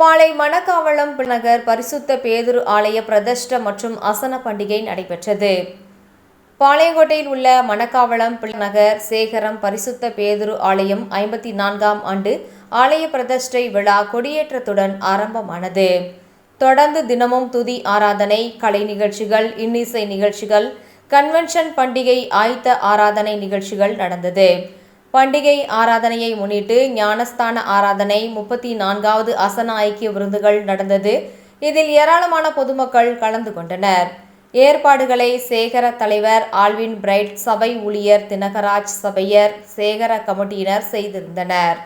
பாளை மணக்காவளம் நகர் பரிசுத்த பேதுரு ஆலய பிரதிஷ்ட மற்றும் அசன பண்டிகை நடைபெற்றது. பாளையங்கோட்டையில் உள்ள மணக்காவளம் நகர் சேகரம் பரிசுத்த பேதுரு ஆலயம் 54ஆம் ஆண்டு ஆலய பிரதிஷ்டை விழா கொடியேற்றத்துடன் ஆரம்பமானது. தொடர்ந்து தினமும் துதி ஆராதனை, கலை நிகழ்ச்சிகள், இன்னிசை நிகழ்ச்சிகள், கன்வென்ஷன், பண்டிகை ஆயத்த ஆராதனை நிகழ்ச்சிகள் நடந்தது. பண்டிகை ஆராதனையை முன்னிட்டு ஞானஸ்தான ஆராதனை, 34வது அசன ஐக்கிய விருந்துகள் நடந்தது. இதில் ஏராளமான பொதுமக்கள் கலந்து கொண்டனர். ஏற்பாடுகளை சேகர தலைவர் ஆல்வின் பிரைட், சபை ஊழியர் தினகராஜ், சபையர், சேகர கமிட்டியினர் செய்திருந்தனர்.